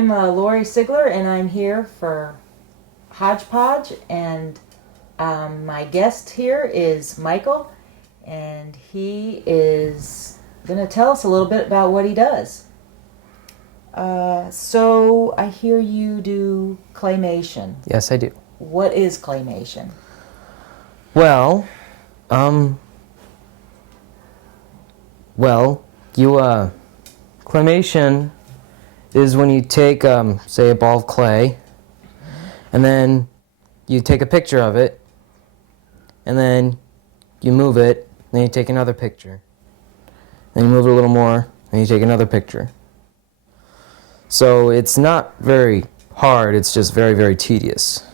I'm Lori Sigler, and I'm here for Hodge Podge, and my guest here is Michael, and he is going to tell us a little bit about what he does. So I hear you do claymation. Yes, I do. What is claymation? Well, claymation is when you take, say, a ball of clay, and then you take a picture of it, and then you move it, then you take another picture. Then you move it a little more, and you take another picture. So it's not very hard, it's just very, very tedious.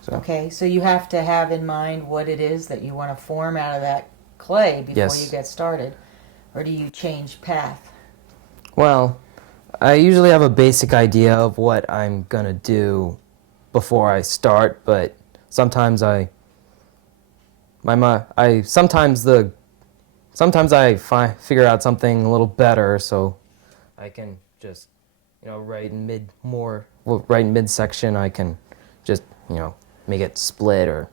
So. Okay, so you have to have in mind what it is that you want to form out of that clay before Yes. you get started, or do you change path? Well, I usually have a basic idea of what I'm gonna do before I start, but sometimes sometimes I figure out something a little better, so I can just, right in midsection, I can just, make it split or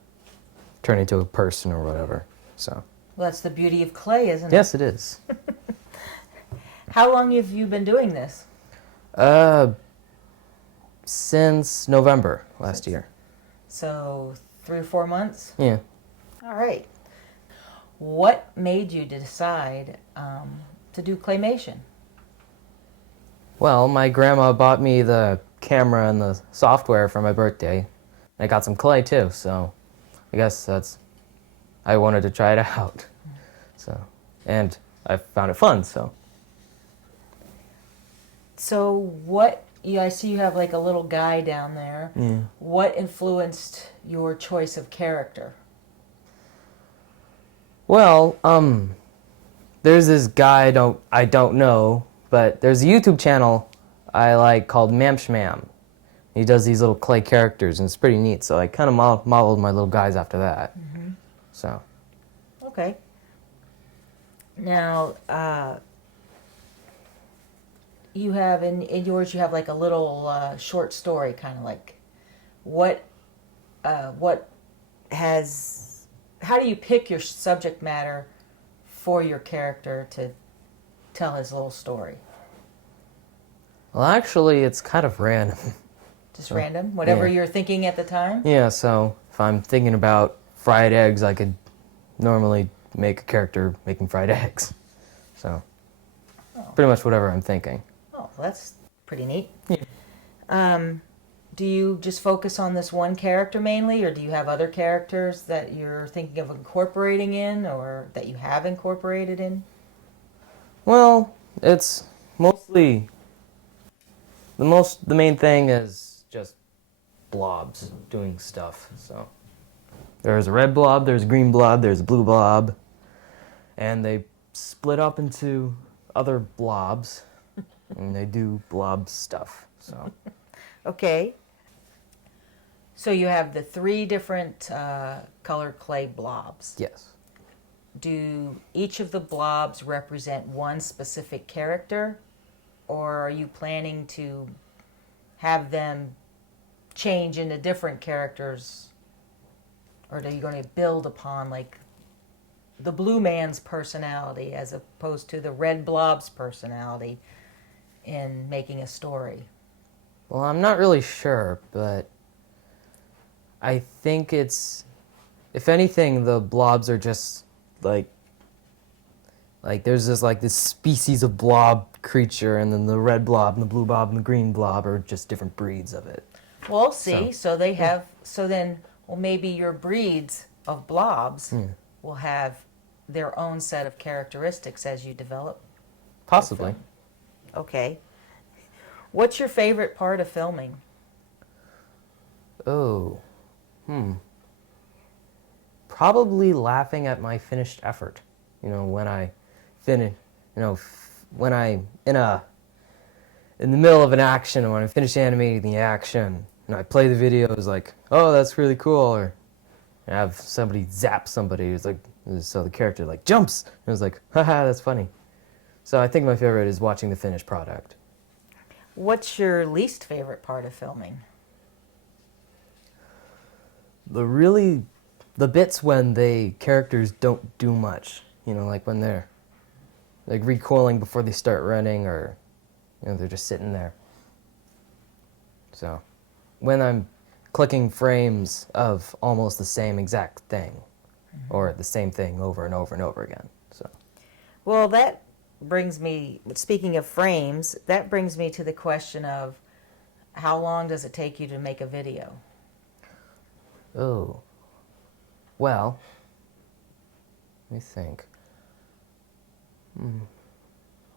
turn into a person or whatever. So. Well, that's the beauty of clay, isn't it? Yes, it is. How long have you been doing this? Since November last year. So 3 or 4 months? Yeah. All right. What made you decide to do claymation? Well, my grandma bought me the camera and the software for my birthday. I got some clay too, so I guess I wanted to try it out. So, and I found it fun, so. So I see you have like a little guy down there. Yeah. What influenced your choice of character? Well, there's this guy I don't know, but there's a YouTube channel I like called Mamshmam. He does these little clay characters, and it's pretty neat, so I kind of modeled my little guys after that. Mm-hmm. So. Okay. Now, you have in yours, you have like a little short story, kind of like how do you pick your subject matter for your character to tell his little story? Well, actually, it's kind of random. Just random? Whatever Yeah. you're thinking at the time? Yeah, so if I'm thinking about fried eggs, I could normally make a character making fried eggs. So, pretty much whatever I'm thinking. Oh, well, that's pretty neat. Yeah. Do you just focus on this one character mainly, or do you have other characters that you're thinking of incorporating in, or that you have incorporated in? Well, it's mostly the main thing is just blobs doing stuff. So there's a red blob, there's a green blob, there's a blue blob, and they split up into other blobs, and they do blob stuff. So. Okay. So you have the 3 different colored clay blobs. Yes. Do each of the blobs represent one specific character, or are you planning to have them change into different characters, or are you going to build upon like the blue man's personality as opposed to the red blob's personality in making a story? Well, I'm not really sure, but I think if anything, the blobs are just like there's this species of blob creature, and then the red blob and the blue blob and the green blob are just different breeds of it. Well, see, so they have, so then, well, maybe your breeds of blobs will have their own set of characteristics as you develop. Possibly. Okay. What's your favorite part of filming? Oh. Probably laughing at my finished effort. When I finish, when I'm in the middle of an action, or when I finish animating the action, and I play the videos like, oh, that's really cool, or I have somebody zap somebody, it's like, so the character like jumps, and it's like, haha, that's funny. So I think my favorite is watching the finished product. What's your least favorite part of filming? The bits when the characters don't do much, like when they're like recoiling before they start running, or they're just sitting there. So when I'm clicking frames of almost the same exact thing, or the same thing over and over and over again. So Well, that brings me, speaking of frames, that brings me to the question of how long does it take you to make a video? oh, well, let me think.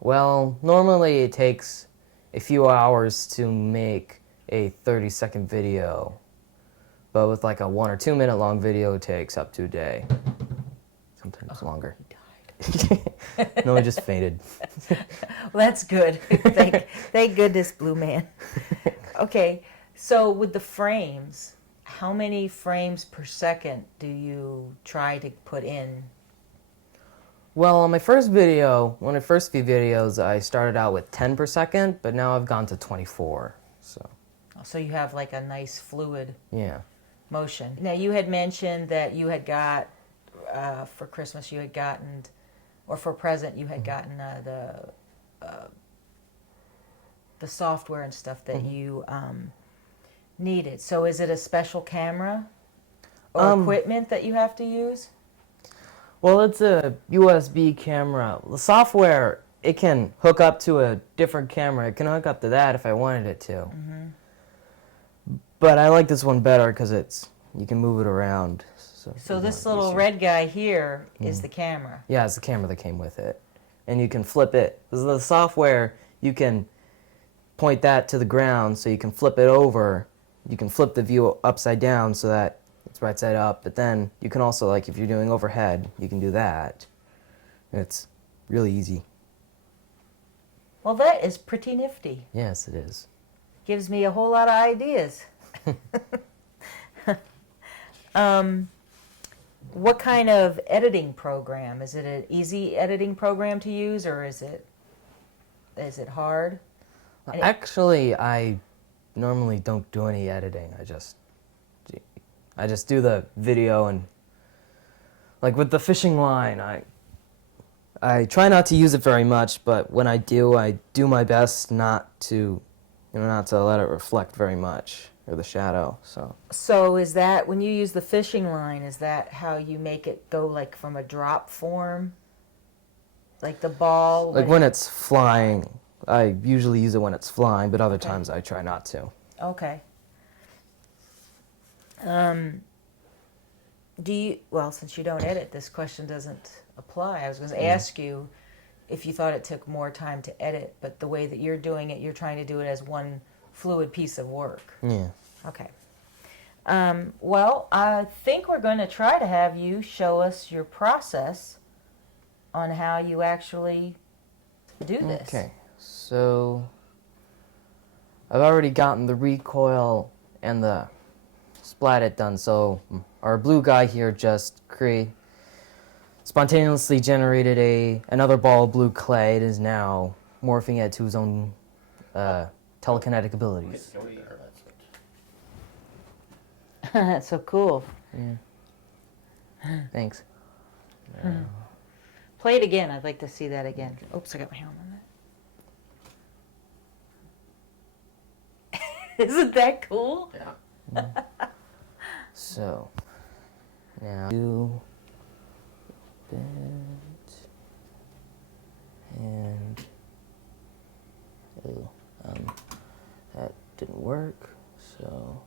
Well, normally it takes a few hours to make a 30-second video, but with like a 1 or 2 minute long video, it takes up to a day, sometimes longer. No, I just fainted. Well, that's good. Thank goodness, Blue Man. Okay, so with the frames, how many frames per second do you try to put in? Well, on my first video, one of the first few videos, I started out with 10 per second, but now I've gone to 24. So you have like a nice fluid Yeah. motion. Now, you had mentioned that you had got, for Christmas, you had gotten, or for present, you had gotten the software and stuff that you needed. So is it a special camera or equipment that you have to use? Well, it's a USB camera. The software, it can hook up to a different camera. It can hook up to that if I wanted it to. But I like this one better because you can move it around. So this little red guy here is the camera. Yeah, it's the camera that came with it. And you can flip it. The software, you can point that to the ground so you can flip it over. You can flip the view upside down so that it's right side up. But then you can also, like if you're doing overhead, you can do that. It's really easy. Well, that is pretty nifty. Yes, it is. Gives me a whole lot of ideas. What kind of editing program? Is it an easy editing program to use, or is it hard? Actually, I normally don't do any editing. I just do the video, and like with the fishing line, I try not to use it very much, but when I do my best not to let it reflect very much, or the shadow. So is that, when you use the fishing line, is that how you make it go like from a drop form? Like the ball? Like when it's flying, I usually use it when it's flying, but other Okay. times I try not to. Okay. Well, since you don't edit, this question doesn't apply. I was going to ask you if you thought it took more time to edit, but the way that you're doing it, you're trying to do it as one fluid piece of work. Yeah. Okay. Well, I think we're going to try to have you show us your process on how you actually do this. Okay. So I've already gotten the recoil and the splat it done. So our blue guy here just spontaneously generated another ball of blue clay. It is now morphing it to his own telekinetic abilities. That's so cool. Yeah. Thanks. Play it again. I'd like to see that again. Oops, I got my hand on that. Isn't that cool? Yeah. So now do bit and that didn't work. So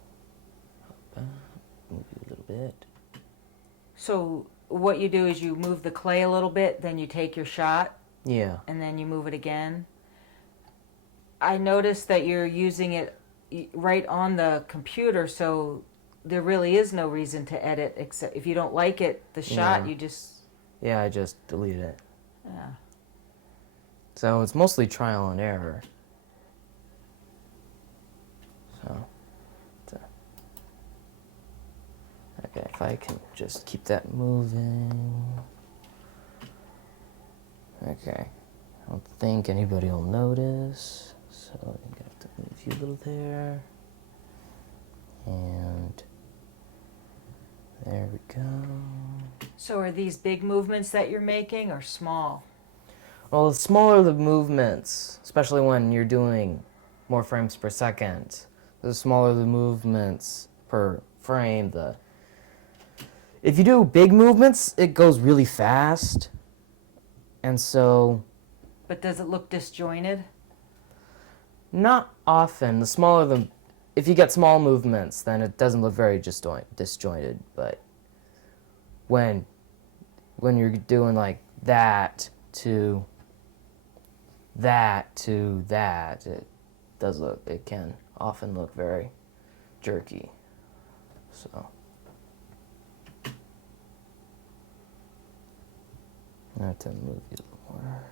move you a little bit. So what you do is you move the clay a little bit, then you take your shot, Yeah. and then you move it again. I noticed that you're using it right on the computer, so there really is no reason to edit, except if you don't like it, the shot, Yeah. you just... Yeah, I just deleted it. Yeah. So it's mostly trial and error. So, okay, if I can just keep that moving. Okay, I don't think anybody will notice. So I'm gonna have to a little there. And there we go. So are these big movements that you're making or small? Well, the smaller the movements, especially when you're doing more frames per second, the smaller the movements per frame. If you do big movements, it goes really fast. And so... But does it look disjointed? Not often. The smaller the... If you get small movements, then it doesn't look very disjointed. But when you're doing like that to that to that, it can often look very jerky. So I have to move you a little more.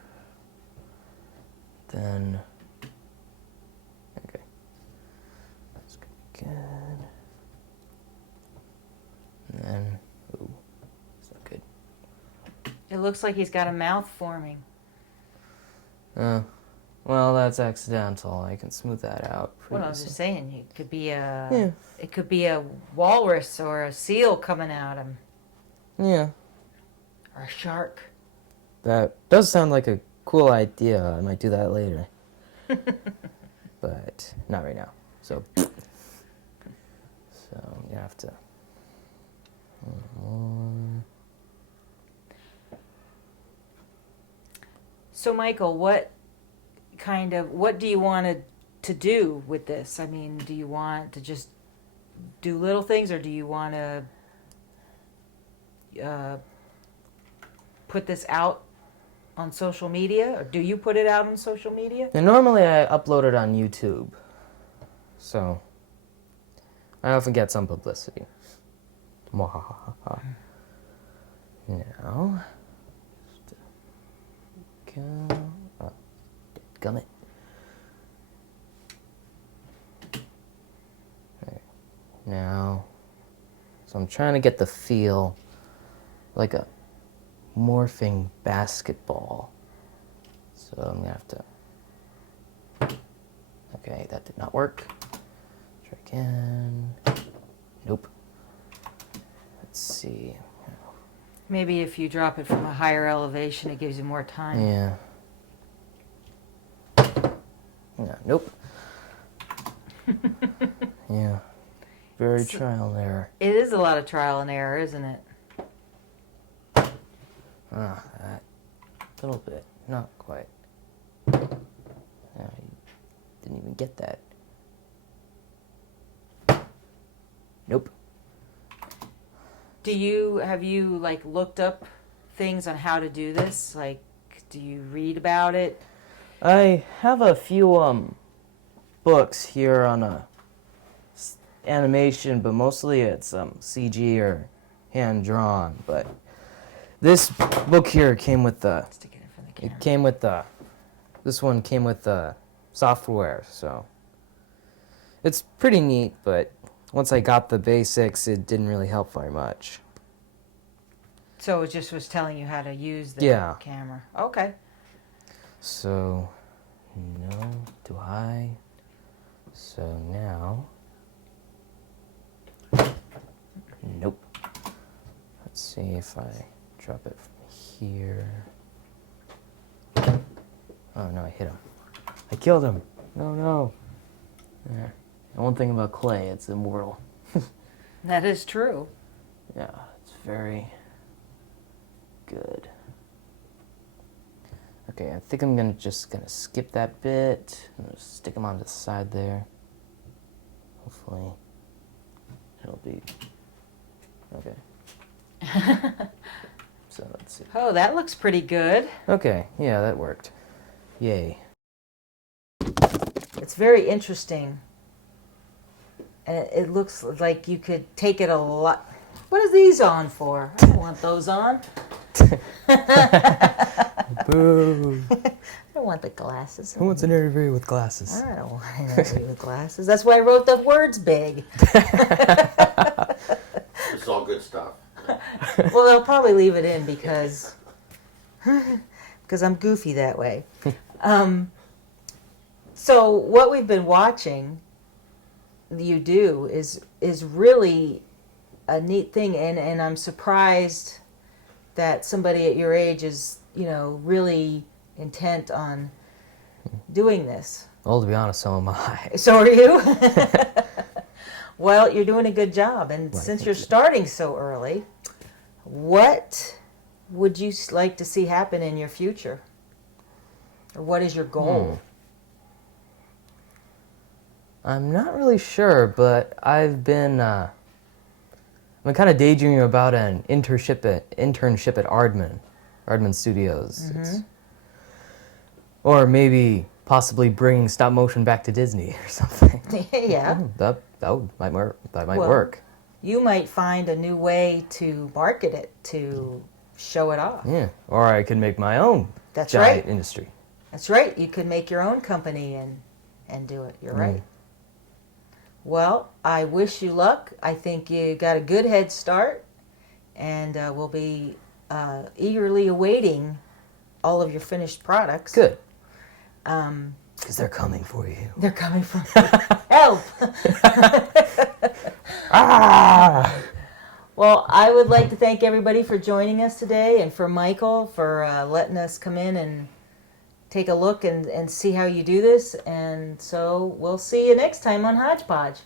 Then, okay, that's gonna be good. And then, ooh, it's not good. It looks like he's got a mouth forming. Well, that's accidental. I can smooth that out. Well, I was just saying, it could be Yeah. it could be a walrus or a seal coming at him, Yeah. or a shark. That does sound like a cool idea. I might do that later. But not right now. So I'm gonna have to. So, Michael, what do you want to do with this? I mean, do you want to just do little things, or do you want to put this out on social media, or do you put it out on social media? And normally I upload it on YouTube, so I often get some publicity. Now, go. Oh, gummit. Right. Now, so I'm trying to get the feel like a morphing basketball. So I'm gonna have to. Okay, that did not work. Try again. Nope. Let's see. Maybe if you drop it from a higher elevation, it gives you more time. Yeah. Yeah, nope. Yeah. Very trial and error. It is a lot of trial and error, isn't it? Ah, that little bit. Not quite. I didn't even get that. Nope. Have you like looked up things on how to do this? Like, do you read about it? I have a few books here on animation, but mostly it's CG or hand drawn. But this book here came with the. Stick it in front of the camera. It came with the. This one came with the software, so it's pretty neat. But once I got the basics, it didn't really help very much. So it just was telling you how to use the camera. Okay. So, no, too high. So now, nope. Let's see if I drop it from here. Oh no, I hit him. I killed him. No. There. And one thing about clay, it's immortal. That is true. Yeah, it's very good. Okay, I think I'm just gonna skip that bit. I'm gonna stick them on the side there. Hopefully, it'll be okay. So let's see. Oh, that looks pretty good. Okay, yeah, that worked. Yay. It's very interesting. And it looks like you could take it a lot. What are these on for? I don't want those on. Boo. I don't want the glasses. Who wants an interview with glasses? I don't want an interview with glasses. That's why I wrote the words big. It's all good stuff. Well, they'll probably leave it in because I'm goofy that way. So what we've been watching you do is really a neat thing, and I'm surprised that somebody at your age is, really intent on doing this. Well, to be honest, so am I. So are you? Well, you're doing a good job, and Right, since thank you're you. starting so early, what would you like to see happen in your future? Or what is your goal? I'm not really sure, but I've been kind of daydreaming about an internship at Aardman Studios. Or maybe possibly bringing stop motion back to Disney or something. Yeah. Might work. That might Well, work. You might find a new way to market it, to show it off. Yeah. Or I could make my own That's giant right. industry. That's right. You could make your own company and do it. You're right. Well, I wish you luck. I think you got a good head start, and we'll be eagerly awaiting all of your finished products. Good. Because they're coming for you. They're coming from help. Well, I would like to thank everybody for joining us today, and for Michael for letting us come in and take a look and see how you do this. And so we'll see you next time on Hodge Podge.